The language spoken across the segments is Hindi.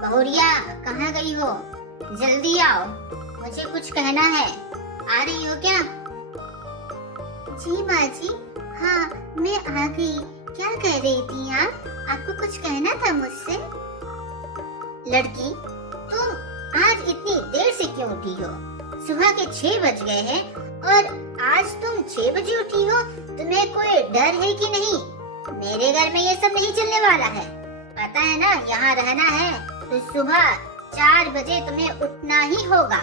बहुरिया, कहाँ गई हो? जल्दी आओ, मुझे कुछ कहना है। आ रही हो क्या? जी माँ जी, हाँ मैं आ गई। क्या कह रही थी आप? आपको कुछ कहना था मुझसे? लड़की, तुम आज इतनी देर से क्यों उठी हो? सुबह के 6 बज गए हैं और आज तुम 6 बजे उठी हो। तुम्हें कोई डर है कि नहीं? मेरे घर में ये सब नहीं चलने वाला है। पता है ना, यहाँ रहना है तो सुबह 4 बजे तुम्हें उठना ही होगा।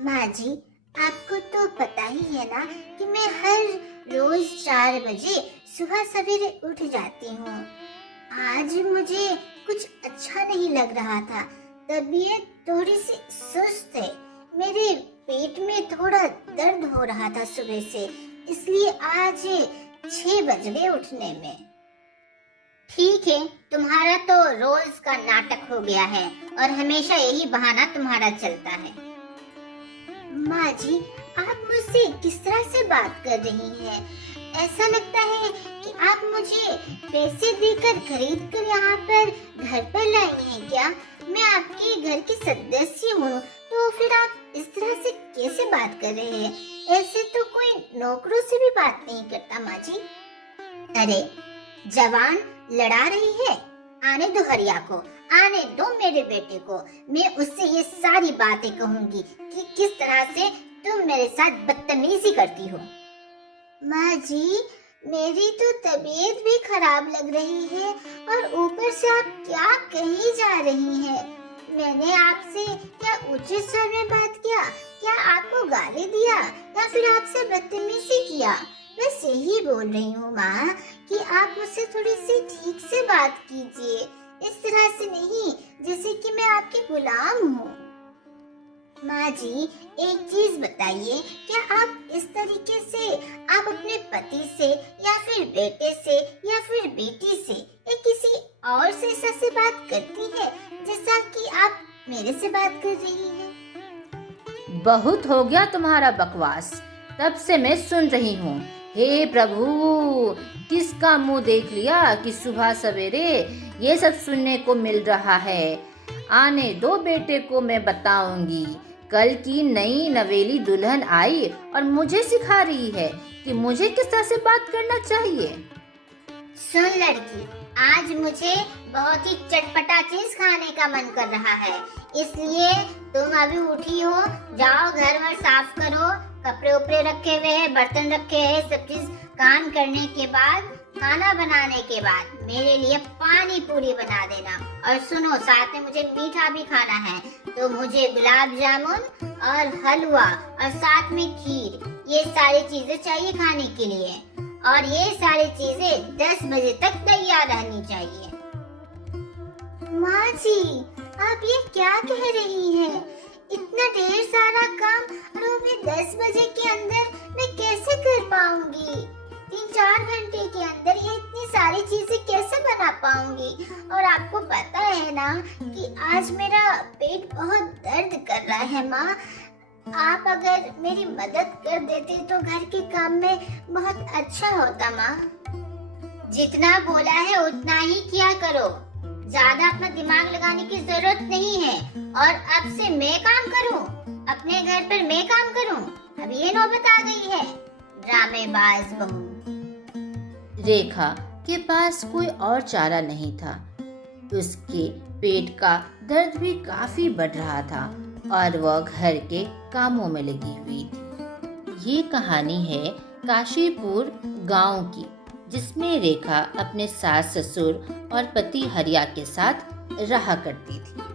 माँ जी, आपको तो पता ही है ना कि मैं हर रोज 4 बजे सुबह सवेरे उठ जाती हूँ। आज मुझे कुछ अच्छा नहीं लग रहा था, तबीयत थोड़ी सी सुस्त है। मेरे पेट में थोड़ा दर्द हो रहा था सुबह से, इसलिए आज 6 बज गए उठने में। ठीक है, तुम्हारा तो रोज का नाटक हो गया है और हमेशा यही बहाना तुम्हारा चलता है। माँ जी, आप मुझसे किस तरह से बात कर रही हैं? ऐसा लगता है कि आप मुझे पैसे देकर खरीद कर यहाँ पर घर पर लाई हैं क्या? मैं आपके घर की सदस्य हूँ, तो फिर आप इस तरह से कैसे बात कर रहे हैं? ऐसे तो कोई नौकरों से भी बात नहीं करता माँ जी। अरे जवान लड़ा रही है, आने दो हरिया को, आने दो मेरे बेटे को। मैं उससे ये सारी बातें कहूँगी कि किस तरह से तुम मेरे साथ बदतमीजी करती हो। माँ जी, मेरी तो तबीयत भी खराब लग रही है और ऊपर से आप क्या कही जा रही हैं? मैंने आपसे क्या ऊंचे स्वर में बात किया? क्या आपको गाली दिया या फिर आपसे बदतमीजी किया? बस यही बोल रही हूँ माँ कि आप मुझसे थोड़ी सी ठीक से बात कीजिए, इस तरह से नहीं जैसे कि मैं आपकी गुलाम हूँ। माँ जी, एक चीज बताइए, क्या आप इस तरीके से आप अपने पति से या फिर बेटे से या फिर बेटी से या किसी और से ऐसा से बात करती है जैसा कि आप मेरे से बात कर रही हैं? बहुत हो गया तुम्हारा बकवास, तब से मैं सुन रही हूँ। हे प्रभु, किसका मुंह देख लिया कि सुबह सवेरे ये सब सुनने को मिल रहा है। आने दो बेटे को, मैं बताऊंगी। कल की नई नवेली दुल्हन आई और मुझे सिखा रही है कि मुझे किस तरह से बात करना चाहिए। सुन लड़की, आज मुझे बहुत ही चटपटा चीज खाने का मन कर रहा है, इसलिए तुम अभी उठी हो, जाओ घर वर साफ करो, कपड़े उपड़े रखे हुए हैं, बर्तन रखे हैं, सब चीज काम करने के बाद, खाना बनाने के बाद मेरे लिए पानी पूरी बना देना। और सुनो, साथ में मुझे मीठा भी खाना है, तो मुझे गुलाब जामुन और हलवा और साथ में खीर, ये सारी चीजें चाहिए खाने के लिए। और ये सारी चीजें 10 बजे तक तैयार रहनी चाहिए। माँ जी, आप ये क्या कह रही हैं? इतना ढेर सारा काम और वो भी 10 बजे के अंदर मैं कैसे कर पाऊंगी? 3-4 घंटे के अंदर ये इतनी सारी चीजें कैसे बना पाऊंगी? और आपको पता है ना कि आज मेरा पेट बहुत दर्द कर रहा है माँ। आप अगर मेरी मदद कर देते तो घर के काम में बहुत अच्छा होता माँ। जितना बोला है उतना ही किया करो, ज्यादा अपना दिमाग लगाने की जरूरत नहीं है। और अब से मैं काम करूं, अपने घर पर मैं काम करूं, अब ये नौबत आ गई है, ड्रामेबाज बहू। रेखा के पास कोई और चारा नहीं था। उसके पेट का दर्द भी काफी बढ़ रहा था और वह घर के कामों में लगी हुई थी। ये कहानी है काशीपुर गांव की, जिसमें रेखा अपने सास ससुर और पति हरिया के साथ रहा करती थी।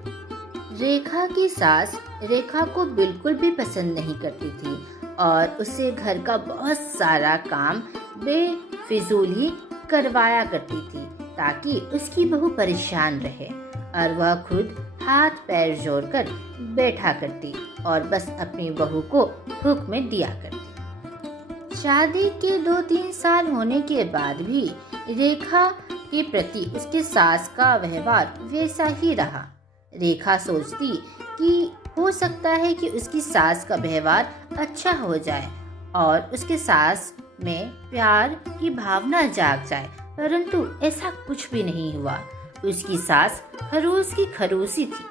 रेखा की सास रेखा को बिल्कुल भी पसंद नहीं करती थी और उसे घर का बहुत सारा काम बेफिजूल करवाया करती थी ताकि उसकी बहू परेशान रहे और वह खुद हाथ पैर जोड़कर बैठा करती और बस अपनी बहू को हुक्म दिया करती। शादी के 2-3 साल होने के बाद भी रेखा के प्रति उसके सास का व्यवहार वैसा ही रहा। रेखा सोचती कि हो सकता है कि उसकी सास का व्यवहार अच्छा हो जाए और उसके सास में प्यार की भावना जाग जाए, परंतु ऐसा कुछ भी नहीं हुआ। उसकी सास खरूस की खरूसी थी।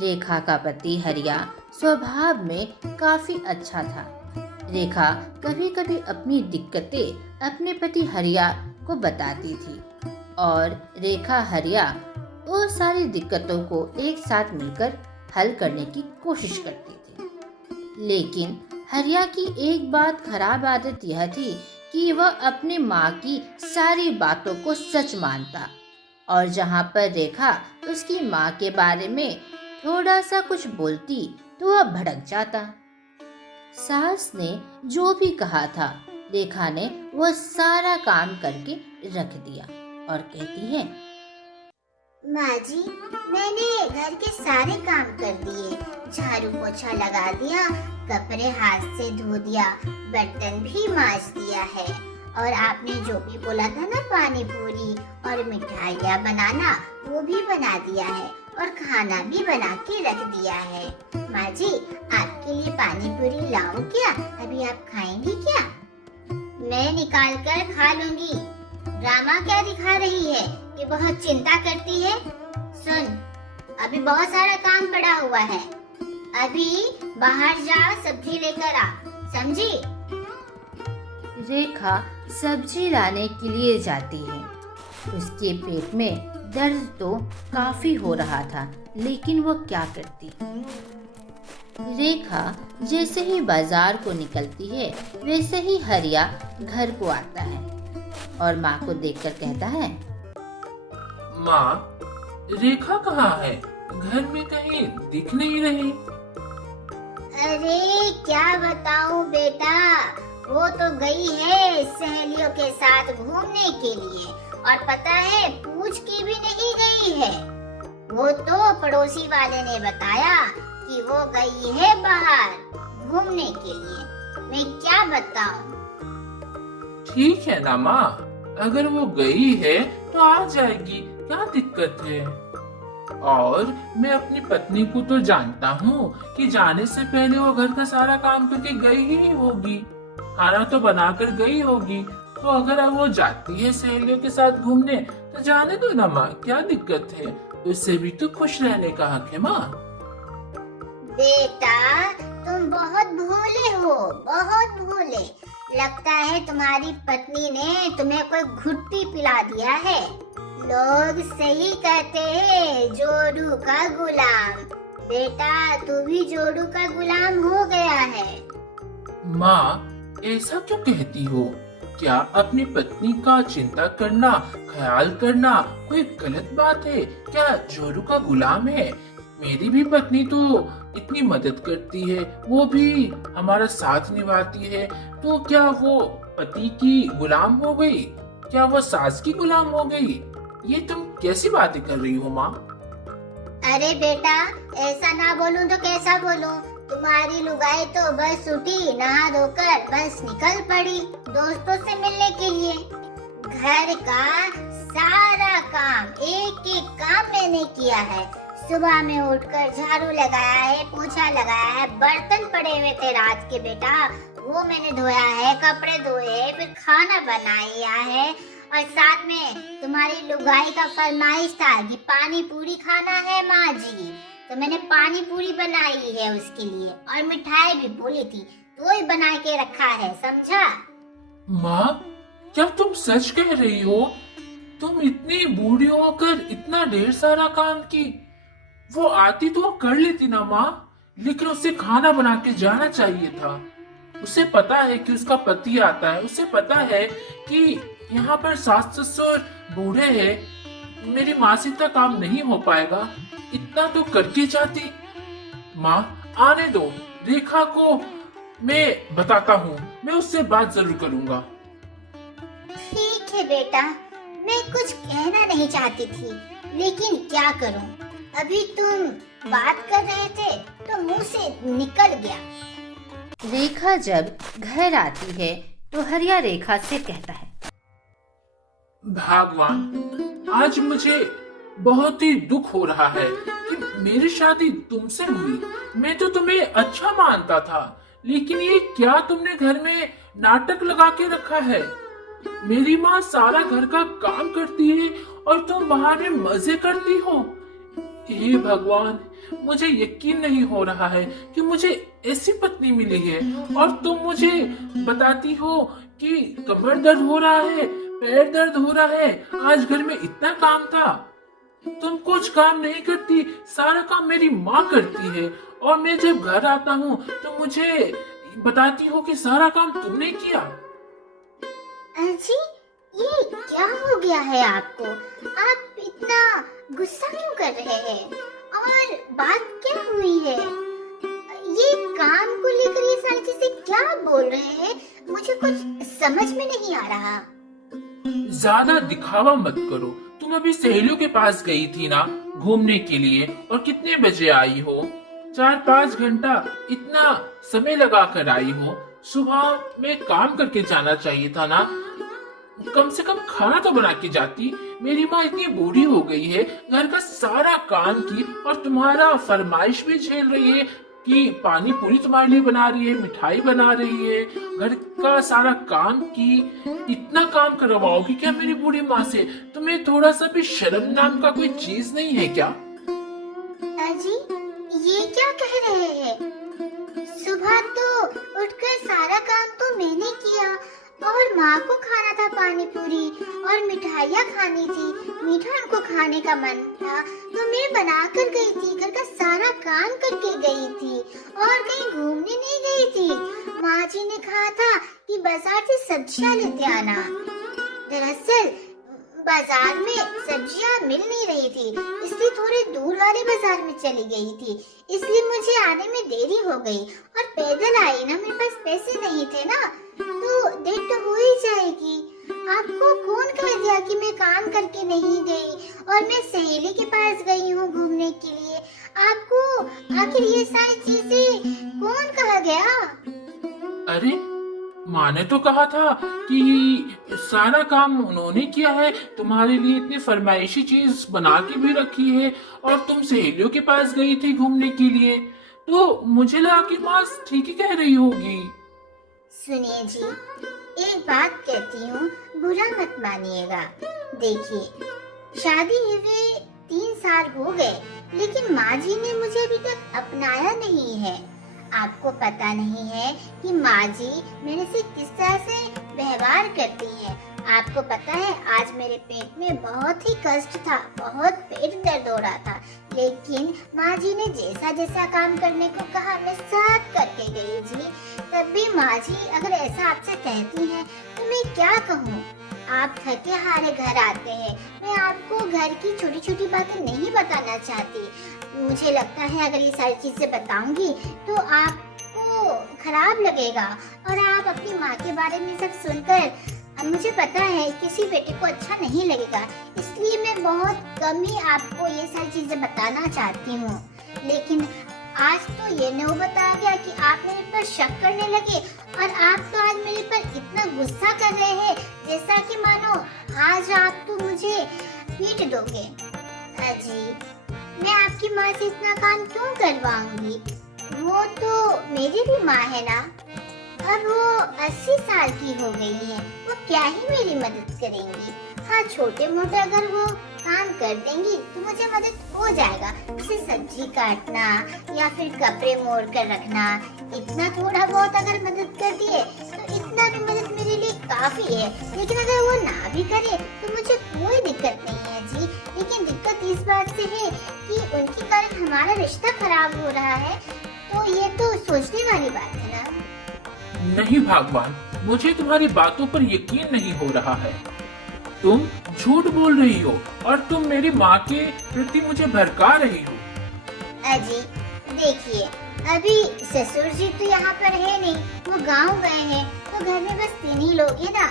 रेखा का पति हरिया स्वभाव में काफी अच्छा था। रेखा कभी कभी अपनी दिक्कतें अपने पति हरिया को बताती थी और रेखा हरिया वो सारी दिक्कतों को एक साथ मिलकर हल करने की कोशिश करती थी। लेकिन हरिया की एक बात खराब आदत यह थी कि वह अपनी माँ की सारी बातों को सच मानता और जहाँ पर रेखा उसकी माँ के बारे में थोड़ा सा कुछ बोलती तो वह भड़क जाता। सास ने जो भी कहा था रेखा ने वह सारा काम करके रख दिया और कहती है, माँ जी, मैंने घर के सारे काम कर दिए, झाड़ू पोछा लगा दिया, कपड़े हाथ से धो दिया, बर्तन भी मांज दिया है और आपने जो भी बोला था ना पानी पूरी और मिठाइयाँ बनाना, वो भी बना दिया है और खाना भी बना के रख दिया है। माँ जी, आपके लिए पानी पूरी लाऊं क्या? अभी आप खाएंगी क्या? मैं निकाल कर खा लूंगी। ड्रामा क्या दिखा रही है कि बहुत चिंता करती है? सुन, अभी बहुत सारा काम पड़ा हुआ है, अभी बाहर जा सब्जी लेकर आ, समझी? रेखा सब्जी लाने के लिए जाती है। उसके पेट में दर्द तो काफी हो रहा था, लेकिन वह क्या करती। रेखा जैसे ही बाजार को निकलती है वैसे ही हरिया घर को आता है और माँ को देखकर कहता है, माँ, रेखा कहाँ है? घर में कहीं दिख नहीं रही। अरे क्या बताऊं बेटा, वो तो गई है सहेलियों के साथ घूमने के लिए और पता है पूछ के भी नहीं गई है। वो तो पड़ोसी वाले ने बताया कि वो गई है बाहर घूमने के लिए। मैं क्या बताऊं? ठीक है ना माँ, अगर वो गई है तो आ जाएगी, क्या दिक्कत है? और मैं अपनी पत्नी को तो जानता हूँ कि जाने से पहले वो घर का सारा काम करके गई ही होगी, खाना तो बनाकर गई होगी। तो अगर अब वो जाती है सहेलियों के साथ घूमने तो जाने दो ना माँ, क्या दिक्कत है? उससे भी तो खुश रहने का हक है माँ। बेटा, तुम बहुत भोले हो, बहुत भोले। लगता है तुम्हारी पत्नी ने तुम्हें कोई घुट्टी पिला दिया है। लोग सही कहते हैं, जोरू का गुलाम। बेटा, तू भी जोरू का गुलाम हो गया है। माँ, ऐसा क्यों कहती हो? क्या अपनी पत्नी का चिंता करना, ख्याल करना कोई गलत बात है? क्या जोरू का गुलाम है? मेरी भी पत्नी तो इतनी मदद करती है, वो भी हमारा साथ निभाती है, तो क्या वो पति की गुलाम हो गई? क्या वो सास की गुलाम हो गई? ये तुम कैसी बातें कर रही हो माँ? अरे बेटा, ऐसा ना बोलूं तो कैसा बोलूं? तुम्हारी लुगाई तो बस उठी, नहा धोकर बस निकल पड़ी दोस्तों से मिलने के लिए। घर का सारा काम, एक एक काम मैंने किया है। सुबह में उठकर झाड़ू लगाया है, पोछा लगाया है, बर्तन पड़े हुए थे रात के बेटा, वो मैंने धोया है, कपड़े धोए हैं, फिर खाना बनाया है और साथ में तुम्हारी लुगाई का फरमाइश था कि पानी पूरी खाना है माँ जी, तो मैंने पानी पूरी बनाई है उसके लिए और मिठाई भी बोली थी तो ही बना के रखा है, समझा? माँ, क्या तुम सच कह रही हो? तुम इतनी बूढ़ी होकर इतना ढेर सारा काम की? वो आती तो वो कर लेती ना माँ, लेकिन उसे खाना बना के जाना चाहिए था। उसे पता है कि उसका पति आता है, उसे पता है कि यहाँ पर सास ससुर बूढ़े हैं, मेरी माँ से इतना काम नहीं हो पाएगा, इतना तो करके जाती। माँ, आने दो, रेखा को मैं बताता हूँ, मैं उससे बात जरूर करूँगा। ठीक है बेटा, मैं कुछ कहना नहीं चाहती थी, लेकिन क्या करूं? अभी तुम बात कर रहे थे तो मुंह से निकल गया। रेखा जब घर आती है तो हरिया रेखा से कहता है, भगवान, आज मुझे बहुत ही दुख हो रहा है कि मेरी शादी तुमसे हुई। मैं तो तुम्हें अच्छा मानता था, लेकिन ये क्या तुमने घर में नाटक लगा के रखा है? मेरी माँ सारा घर का काम करती है और तुम बाहर में मजे करती हो। हे भगवान, मुझे यकीन नहीं हो रहा है कि मुझे ऐसी पत्नी मिली है और तुम मुझे बताती हो कि कमर दर्द हो रहा है, पैर दर्द हो रहा है, आज घर में इतना काम था। तुम कुछ काम नहीं करती, सारा काम मेरी माँ करती है और मैं जब घर आता हूँ तो मुझे बताती हो कि सारा काम तुमने किया। अजी, ये क्या हो गया है आपको? आप इतना गुस्सा क्यों कर रहे हैं? और बात क्या हुई है? ये काम को लेकर ये सारी चीजें क्या बोल रहे हैं? मुझे कुछ समझ में नहीं आ रहा। ज्यादा दिखावा मत करो। तुम अभी सहेलियों के पास गई थी ना घूमने के लिए, और कितने बजे आई हो? 4-5 घंटा इतना समय लगा कर आई हो। सुबह में काम करके जाना चाहिए था ना, कम से कम खाना तो बना के जाती। मेरी माँ इतनी बूढ़ी हो गई है, घर का सारा काम की और तुम्हारा फरमाइश भी झेल रही है कि पानी पूरी तुम्हारे लिए बना रही है, मिठाई बना रही है, घर का सारा काम की। इतना काम करवाओगी क्या मेरी बूढ़ी माँ से? तुम्हें थोड़ा सा भी शर्म नाम का कोई चीज नहीं है क्या? अजी, ये क्या कह रहे हैं? सुबह तो उठकर सारा काम तो मैंने किया और माँ को खाना था पानी पूरी और मिठाइयाँ खानी थी, मीठा उनको खाने का मन था तो मैं बना कर गई थी, घर का सारा काम करके गई थी और कहीं घूमने नहीं गई थी। माँ जी ने कहा था कि बाजार से सब्जियाँ लेते आना। दरअसल बाजार में सब्जियाँ मिल नहीं रही थी, इसलिए थोड़े दूर वाले बाजार में चली गई थी, इसलिए मुझे आने में देरी हो गई और पैदल आई ना, मेरे पास पैसे नहीं थे ना, तो देर तो हो ही जाएगी। आपको कौन कह दिया कि मैं काम करके नहीं गई और मैं सहेली के पास गई हूँ घूमने के लिए? आपको आखिर ये सारी चीजें कौन कहा गया? अरे, माँ ने तो कहा था कि सारा काम उन्होंने किया है, तुम्हारे लिए इतनी फरमाइशी चीज बना के भी रखी है और तुम सहेलियों के पास गई थी घूमने के लिए, तो मुझे लगा कि माँ ठीक ही कह रही होगी। सुनिए जी, एक बात कहती हूँ, बुरा मत मानिएगा। देखिए, शादी हुए 3 साल हो गए, लेकिन माँ जी ने मुझे अभी तक अपनाया नहीं है। आपको पता नहीं है कि माँ जी मेरे से किस तरह से व्यवहार करती है। आपको पता है, आज मेरे पेट में बहुत ही कष्ट था, बहुत पेट दर्द हो रहा था, लेकिन माँ जी ने जैसा जैसा काम करने को कहा मैं सब करके गई जी। तब भी माँ जी अगर ऐसा आपसे कहती हैं तो मैं क्या कहूँ? आप थके हारे घर आते हैं, मैं आपको घर की छोटी छोटी बातें नहीं बताना चाहती। मुझे लगता है अगर ये सारी चीजें बताऊंगी तो आपको खराब लगेगा और आप अपनी माँ के बारे में सब सुनकर, मुझे पता है किसी बेटे को अच्छा नहीं लगेगा, इसलिए मैं बहुत कम ही आपको ये सारी चीजें बताना चाहती हूँ। लेकिन आज तो ये नौबत आ गया कि आप मेरे पर शक करने लगे और आप तो आज मेरे पर इतना गुस्सा कर रहे हैं जैसा कि मानो आज आप तो मुझे पीट दोगे। अजी, मैं आपकी माँ से इतना काम क्यों करवाऊंगी? वो तो मेरी भी माँ है ना। अब वो 80 साल की हो गई है, वो क्या ही मेरी मदद करेंगी। हाँ, छोटे मोटे अगर वो काम कर देंगी तो मुझे मदद हो जाएगा, जैसे सब्जी काटना या फिर कपड़े मोड़ कर रखना, इतना थोड़ा बहुत अगर मदद कर दिए तो इतना भी मदद मेरे लिए काफी है। लेकिन अगर वो ना भी करे तो मुझे कोई दिक्कत नहीं है जी। लेकिन दिक्कत इस बात से है कि उनके कारण हमारा रिश्ता खराब हो रहा है, तो ये तो सोचने वाली बात है ना। नहीं भगवान, मुझे तुम्हारी बातों पर यकीन नहीं हो रहा है। तुम झूठ बोल रही हो और तुम मेरी माँ के प्रति मुझे भड़का रही हो। अजी, देखिए, अभी ससुर जी तो यहाँ पर है नहीं, वो गांव गए हैं, तो घर में बस 3 ही लोग हैं ना।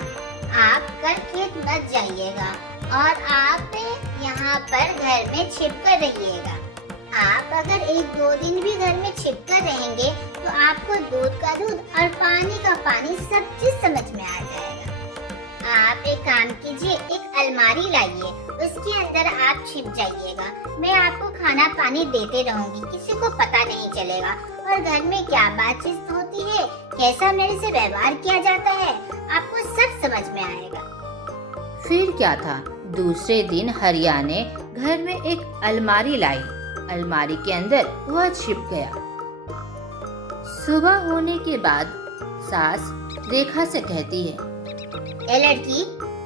आप कल खेत मत जाइएगा और आप यहाँ पर घर में छिप कर रहिएगा। आप अगर 1-2 दिन भी घर में छिप कर रहेंगे तो आपको दूध का दूध और पानी का पानी सब चीज समझ में आ जाएगा। आप एक काम कीजिए, एक अलमारी लाइए, उसके अंदर आप छिप जाइएगा। मैं आपको खाना पानी देते रहूंगी, किसी को पता नहीं चलेगा। और और घर में क्या बातचीत होती है, कैसा मेरे से व्यवहार किया जाता है, आपको सब समझ में आएगा। फिर क्या था, दूसरे दिन हरिया ने घर में एक अलमारी लाई। अलमारी के अंदर वह छिप गया। सुबह होने के बाद सास रेखा से कहती है, ए लड़की,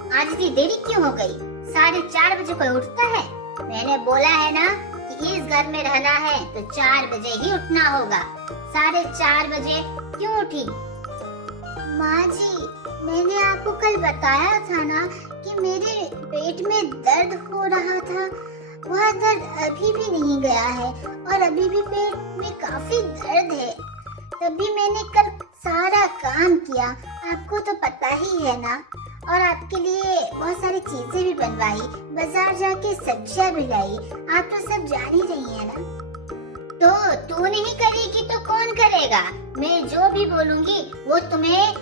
आज इतनी देरी क्यों हो गई? 4:30 बजे कोई उठता है? मैंने बोला है ना कि इस घर में रहना है तो 4 बजे ही उठना होगा। 4:30 बजे क्यों उठी? माँ जी, मैंने आपको कल बताया था ना कि मेरे पेट में दर्द हो रहा था। वह दर्द अभी भी नहीं गया है और अभी भी पेट में काफी दर्द है। तभी मैंने कल सारा काम किया, आपको तो पता ही है ना। और आपके लिए बहुत सारी चीजें भी बनवाई, बाजार जाके सब्जियां भी लाई। आप तो सब जान ही रही है ना। तो तू नहीं करेगी तो कौन करेगा? मैं जो भी बोलूंगी वो तुम्हें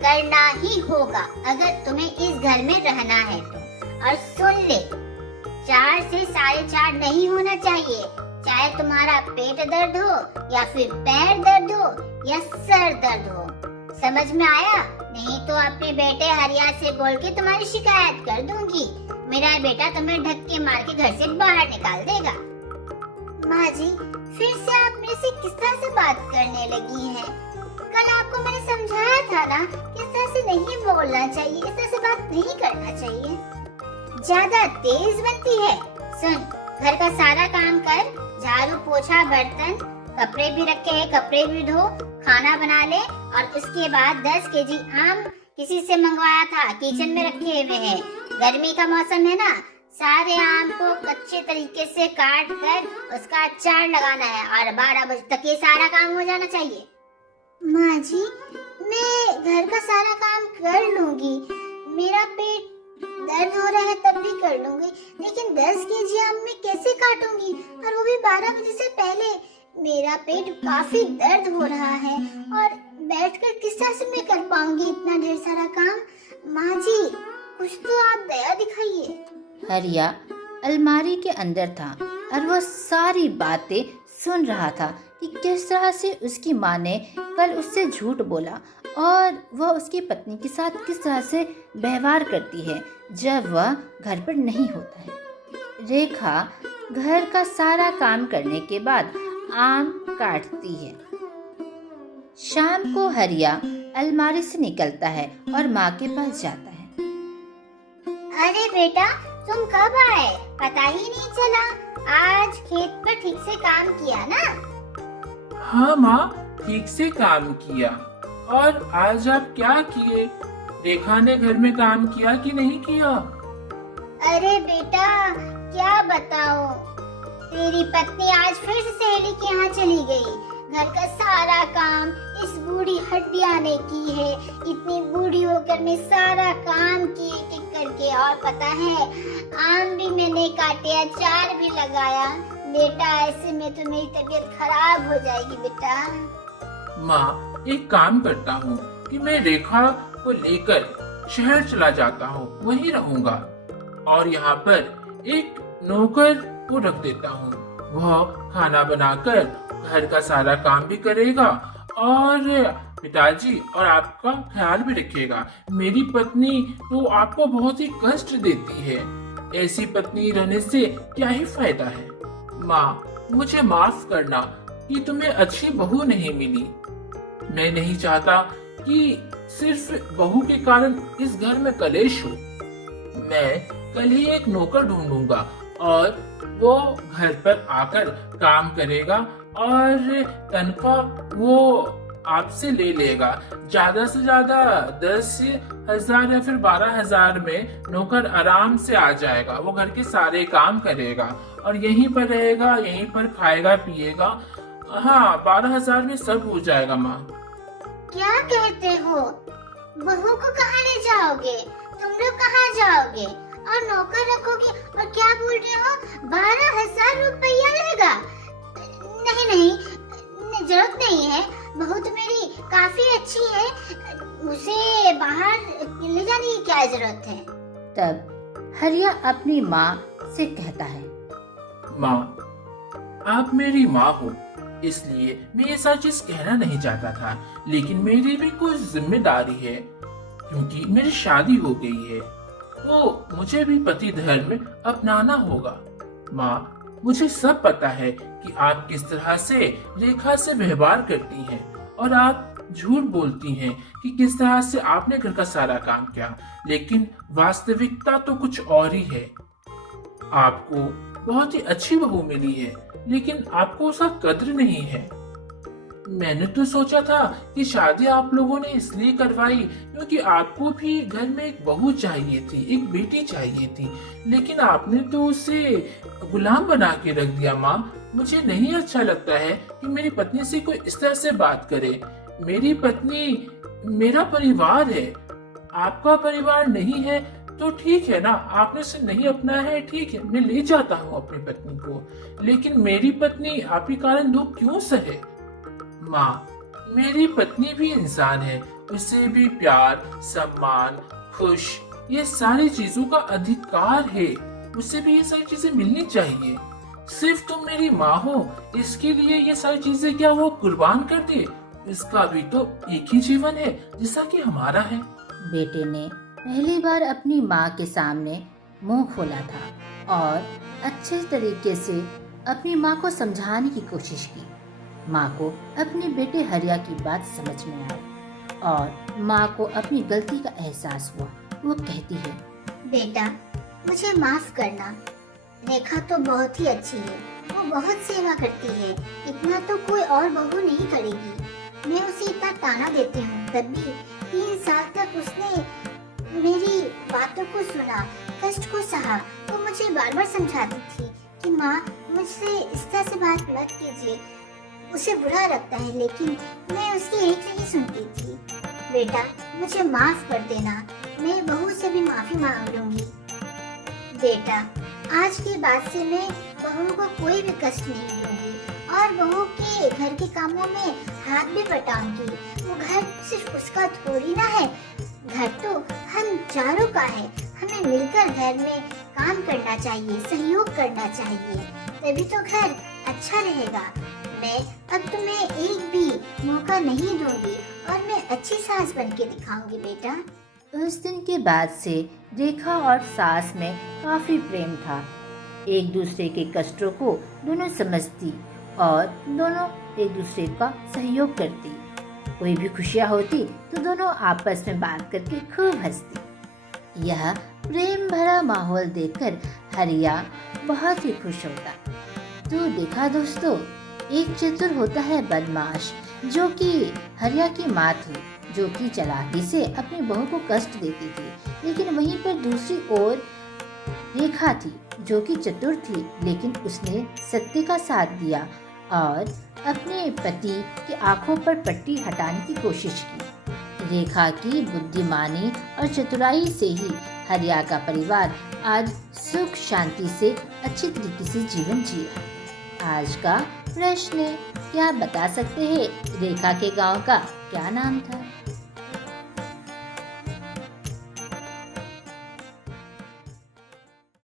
करना ही होगा, अगर तुम्हें इस घर में रहना है तो। और सुन ले, 4 से 4:30 नहीं होना चाहिए, चाहे तुम्हारा पेट दर्द हो या फिर पैर दर्द हो या सर दर्द हो। समझ में आया? नहीं तो अपने बेटे हरिया से बोल के तुम्हारी शिकायत कर दूंगी। मेरा बेटा तुम्हें धक्के मार के घर से बाहर निकाल देगा। माँ जी, फिर से आप मेरे से किस तरह से बात करने लगी हैं? कल आपको मैंने समझाया था ना, इस तरह से नहीं बोलना चाहिए, इस तरह से बात नहीं करना चाहिए। ज्यादा तेज बनती है। सुन, घर का सारा काम कर, झाड़ू पोछा बर्तन, कपड़े भी रखे हैं, कपड़े भी धो, खाना बना ले। और उसके बाद 10 केजी आम किसी से मंगवाया था, किचन में रखे हुए हैं। गर्मी का मौसम है ना, सारे आम को अच्छे तरीके से काट कर उसका अचार लगाना है और 12 बजे तक ये सारा काम हो जाना चाहिए। माँ जी, मैं घर का सारा काम कर लूंगी। मेरा पेट दर्द हो रहा है तब भी कर लूंगी, लेकिन 10 केजी आम मैं कैसे काटूंगी, और वो भी 12 बजे से पहले? मेरा पेट काफी दर्द हो रहा है और बैठकर किस तरह से मैं कर पाऊंगी इतना ढेर सारा काम? माँ जी, कुछ तो आप दया दिखाइए। हरिया अलमारी के अंदर था और वह सारी बातें सुन रहा था कि किस तरह से उसकी माँ ने कल उससे झूठ बोला और वह उसकी पत्नी के साथ किस तरह से व्यवहार करती है जब वह घर पर नहीं होता है। रेखा घर का सारा काम करने के बाद आम काटती है। शाम को हरिया अलमारी से निकलता है और माँ के पास जाता है। अरे बेटा, तुम कब आए? पता ही नहीं चला। आज खेत पर ठीक से काम किया ना? हाँ माँ, ठीक से काम किया। और आज आप क्या किए? रेखा ने घर में काम किया कि नहीं किया? अरे बेटा, क्या बताऊं, तेरी पत्नी आज फिर से सहेली के यहाँ चली गई। घर का सारा काम इस बूढ़ी हड्डिया ने की है। इतनी बूढ़ी होकर मैं सारा काम की एक करके, और पता है आम भी मैंने काटे, अचार भी लगाया। बेटा, ऐसे में तो मेरी तबीयत खराब हो जाएगी बेटा। माँ, एक काम करता हूँ कि मैं रेखा को लेकर शहर चला जाता हूँ, वहीं रहूंगा और यहाँ पर एक नौकर को रख देता हूँ। वह खाना बनाकर घर का सारा काम भी करेगा और पिताजी और आपका ख्याल भी रखेगा। मेरी पत्नी तो आपको बहुत ही कष्ट देती है, ऐसी पत्नी रहने से क्या ही फायदा है। माँ, मुझे माफ करना कि तुम्हें अच्छी बहू नहीं मिली। मैं नहीं चाहता कि सिर्फ बहू के कारण इस घर में कलेश हो। मैं कल ही एक नौकर ढूंढूंगा और वो घर पर आकर काम करेगा और तनख्वाह वो आपसे ले लेगा। ज्यादा से ज्यादा 10,000 या फिर 12,000 में नौकर आराम से आ जाएगा। वो घर के सारे काम करेगा और यहीं पर रहेगा, यहीं पर खाएगा पिएगा। हाँ, 12,000 में सब हो जाएगा। माँ, क्या कहते हो? बहू को कहाँ ले जाओगे? तुम लोग कहाँ जाओगे और नौकर रखोगे? और क्या बोल रहे हो, 12,000 रुपया लेगा? नहीं नहीं, जरूरत नहीं है। बहू तो मेरी काफी अच्छी है, उसे बाहर ले जाने की क्या जरूरत है? तब हरिया अपनी माँ से कहता है, माँ, आप मेरी माँ हो इसलिए मैं ये सारी चीज कहना नहीं चाहता था, लेकिन मेरी भी कुछ जिम्मेदारी है क्योंकि मेरी शादी हो गई है, तो मुझे भी पति धर्म अपनाना होगा। माँ, मुझे सब पता है कि आप किस तरह से रेखा से व्यवहार करती हैं और आप झूठ बोलती हैं कि किस तरह से आपने घर का सारा काम किया, लेकिन वास्तविकता तो कुछ और ही है। आपको बहुत ही अच्छी बहू मिली है, लेकिन आपको उसका कद्र नहीं है। मैंने तो सोचा था कि शादी आप लोगों ने इसलिए करवाई क्योंकि आपको भी घर में एक बहू चाहिए थी, एक बेटी चाहिए थी, लेकिन आपने तो उसे गुलाम बना के रख दिया। माँ, मुझे नहीं अच्छा लगता है कि मेरी पत्नी से कोई इस तरह से बात करे। मेरी पत्नी मेरा परिवार है, आपका परिवार नहीं है तो ठीक है ना, आपने उसे नहीं अपनाया है, ठीक है, मैं ले जाता हूँ अपनी पत्नी को, लेकिन मेरी पत्नी आप ही कारण दुख क्यों सहे? माँ, मेरी पत्नी भी इंसान है, उसे भी प्यार, सम्मान, खुश, ये सारी चीजों का अधिकार है, उसे भी ये सारी चीजें मिलनी चाहिए। सिर्फ तुम मेरी माँ हो, इसके लिए ये सारी चीजें क्या वो कुर्बान कर दे? इसका भी तो एक ही जीवन है जैसा कि हमारा है। बेटे ने पहली बार अपनी माँ के सामने मुंह खोला था और अच्छे तरीके से अपनी माँ को समझाने की कोशिश की। माँ को अपने बेटे हरिया की बात समझ में आई और माँ को अपनी गलती का एहसास हुआ। वो कहती है, बेटा, मुझे माफ करना। रेखा तो बहुत ही अच्छी है, वो बहुत सेवा करती है, इतना तो कोई और बहू नहीं करेगी। मैं उसे इतना ताना देती हूँ, तब भी 3 साल तक उसने मेरी बातों को सुना, कष्ट को सहा। वो मुझे बार बार समझाती थी कि माँ, मुझसे इस तरह से बात मत कीजिए, उसे बुरा लगता है, लेकिन मैं उसकी एक नहीं सुनती थी। बेटा, मुझे माफ कर देना, मैं बहू से भी माफी मांग लूंगी। बेटा, आज के बाद से मैं बहू को कोई भी कष्ट नहीं दूंगी और बहू के घर के कामों में हाथ भी बटाऊंगी। वो घर सिर्फ उसका थोड़ी ना है, घर तो हम चारों का है। हमें मिलकर घर में काम करना चाहिए, सहयोग करना चाहिए, तभी तो घर अच्छा रहेगा। मैं अब तुम्हें एक भी मौका नहीं दूंगी और मैं अच्छी सास बन के दिखाऊंगी। बेटा, उस दिन के बाद से रेखा और सास में काफी प्रेम था। एक दूसरे के कष्टों को दोनों समझती और दोनों एक दूसरे का सहयोग करती। कोई भी खुशियाँ होती तो दोनों आपस में बात करके खूब हंसती। यह प्रेम भरा माहौल देखकर हरिया बहुत ही खुश होता। तो देखा दोस्तों, एक चतुर होता है बदमाश, जो कि हरिया की माँ थी, जो कि चालाकी से अपनी बहू को कष्ट देती थी। लेकिन वहीं पर दूसरी ओर रेखा थी, जो कि चतुर थी, लेकिन उसने सत्य का साथ दिया और अपने पति की आंखों पर पट्टी हटाने की कोशिश की। रेखा की बुद्धिमानी और चतुराई से ही हरिया का परिवार आज सुख शांति से अच्छी तरीके से जीवन जिया। आज का प्रश्न, क्या बता सकते हैं रेखा के गांव का क्या नाम था?